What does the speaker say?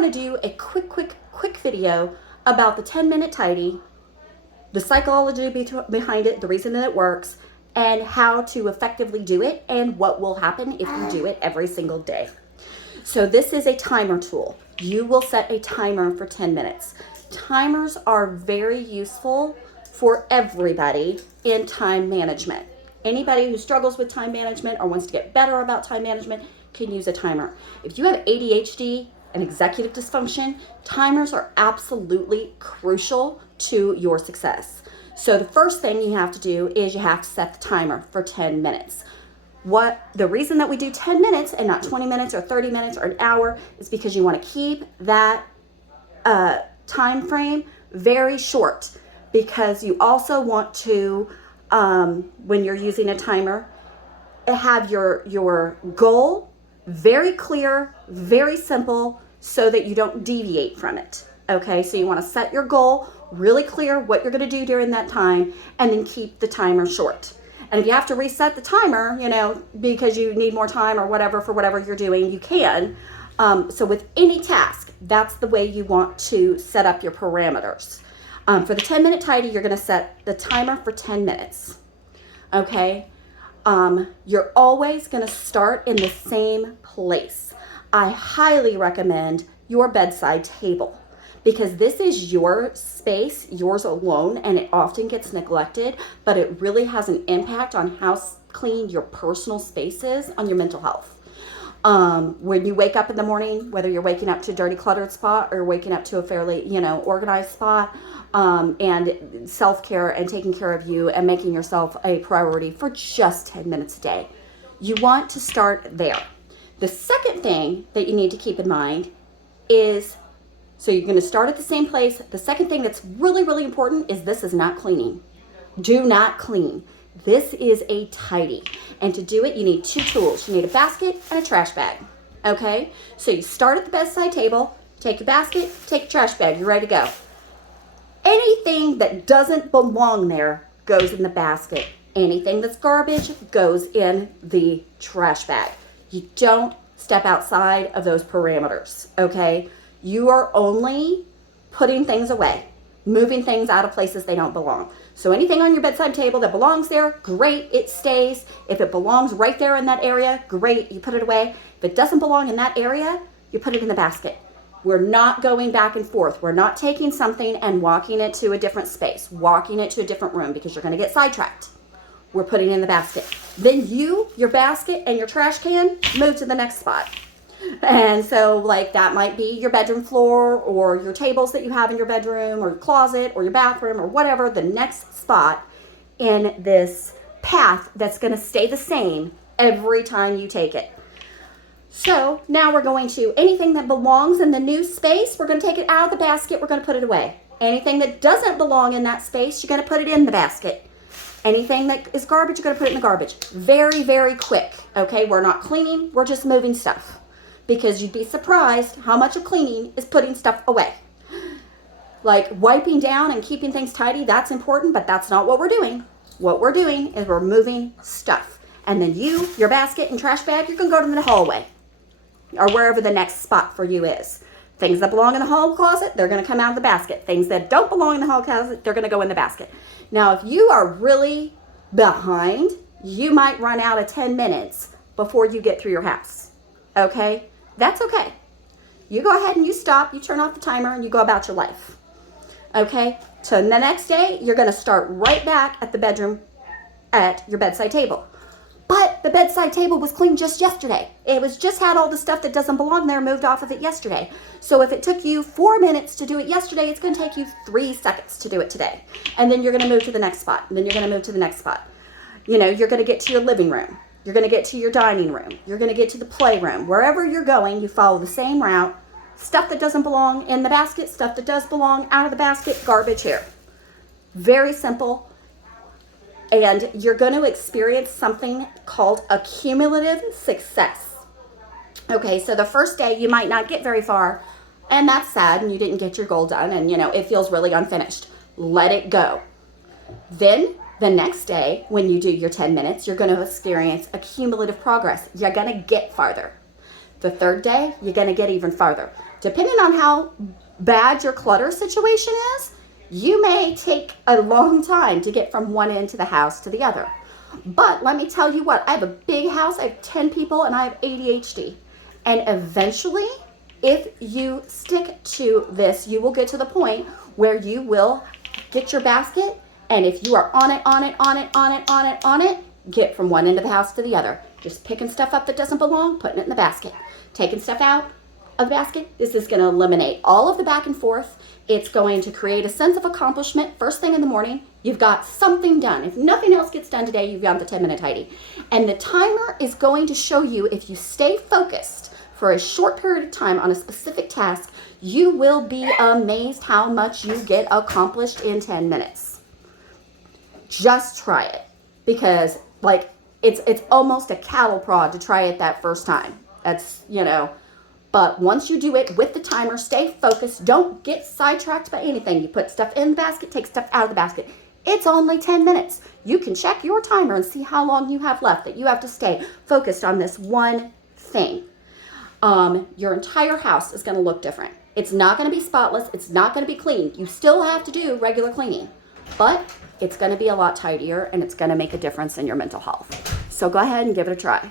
want to do a quick video about the 10-minute tidy, the psychology behind it, the reason that it works, and how to effectively do it, and what will happen if you do it every single day. So this is a timer tool. You will set a timer for 10 minutes. Timers are very useful for everybody in time management. Anybody who struggles with time management or wants to get better about time management can use a timer. If you have ADHD and executive dysfunction, timers are absolutely crucial to your success. So the first thing you have to do is you have to set the timer for 10 minutes. The reason that we do 10 minutes and not 20 minutes or 30 minutes or an hour is because you want to keep that time frame very short, because you also want to, when you're using a timer, have your goal very clear, very simple, so that you don't deviate from it. Okay, so you want to set your goal really clear, what you're going to do during that time, and then keep the timer short. And if you have to reset the timer, because you need more time or whatever for whatever you're doing, you can. So with any task, that's the way you want to set up your parameters. For the 10-minute tidy, you're going to set the timer for 10 minutes. Okay? You're always going to start in the same place. I highly recommend your bedside table, because this is your space, yours alone, and it often gets neglected, but it really has an impact on how clean your personal space is on your mental health. When you wake up in the morning, whether you're waking up to a dirty, cluttered spot or waking up to a fairly, organized spot, and self-care and taking care of you and making yourself a priority for just 10 minutes a day. You want to start there. The second thing that you need to keep in mind is, so you're going to start at the same place. The second thing that's really, really important is this is not cleaning. Do not clean. This is a tidy. And to do it, you need two tools. You need a basket and a trash bag. Okay? So you start at the bedside table, take your basket, take your trash bag. You're ready to go. Anything that doesn't belong there goes in the basket. Anything that's garbage goes in the trash bag. You don't step outside of those parameters. Okay? You are only putting things away, moving things out of places they don't belong. So anything on your bedside table that belongs there, great, it stays. If it belongs right there in that area, great, you put it away. If it doesn't belong in that area, you put it in the basket. We're not going back and forth. We're not taking something and walking it to a different space, walking it to a different room, because you're going to get sidetracked. We're putting it in the basket. Then your basket and your trash can move to the next spot. And so that might be your bedroom floor, or your tables that you have in your bedroom, or your closet, or your bathroom, or whatever, the next spot in this path that's going to stay the same every time you take it. So now we're going to, anything that belongs in the new space, we're going to take it out of the basket, we're going to put it away. Anything that doesn't belong in that space, you're going to put it in the basket. Anything that is garbage, you're going to put it in the garbage. Very, very quick. Okay, we're not cleaning, we're just moving stuff. Because you'd be surprised how much of cleaning is putting stuff away. Like wiping down and keeping things tidy, that's important, but that's not what we're doing. What we're doing is we're moving stuff. And then your basket and trash bag, you're going to go to the hallway, or wherever the next spot for you is. Things that belong in the hall closet, they're going to come out of the basket. Things that don't belong in the hall closet, they're going to go in the basket. Now, if you are really behind, you might run out of 10 minutes before you get through your house. Okay? That's okay. You go ahead and you stop, you turn off the timer, and you go about your life. Okay? So the next day, you're going to start right back at the bedroom, at your bedside table. But the bedside table was cleaned just yesterday. It was just had all the stuff that doesn't belong there moved off of it yesterday. So if it took you 4 minutes to do it yesterday, it's going to take you 3 seconds to do it today. And then you're going to move to the next spot. And then you're going to move to the next spot. You're going to get to your living room. You're going to get to your dining room. You're going to get to the playroom. Wherever you're going, you follow the same route. Stuff that doesn't belong in the basket, stuff that does belong out of the basket, garbage here. Very simple. And you're going to experience something called a cumulative success. Okay, so the first day you might not get very far, and that's sad, and you didn't get your goal done, and it feels really unfinished. Let it go. Then the next day, when you do your 10 minutes, you're going to experience a cumulative progress. You're going to get farther. The third day, you're going to get even farther. Depending on how bad your clutter situation is, you may take a long time to get from one end to the house to the other. But let me tell you what, I have a big house, I have 10 people, and I have ADHD. And eventually, if you stick to this, you will get to the point where you will get your basket, and if you are on it, get from one end of the house to the other. Just picking stuff up that doesn't belong, putting it in the basket. Taking stuff out of the basket. This is going to eliminate all of the back and forth. It's going to create a sense of accomplishment. First thing in the morning, you've got something done. If nothing else gets done today, you've got the 10-minute tidy. And the timer is going to show you, if you stay focused for a short period of time on a specific task, you will be amazed how much you get accomplished in 10 minutes. Just try it, because like it's almost a cattle prod to try it that first time. That's, but once you do it with the timer, stay focused. Don't get sidetracked by anything. You put stuff in the basket, take stuff out of the basket. It's only 10 minutes. You can check your timer and see how long you have left that you have to stay focused on this one thing. Your entire house is going to look different. It's not going to be spotless. It's not going to be clean. You still have to do regular cleaning, but it's going to be a lot tidier, and it's going to make a difference in your mental health. So go ahead and give it a try.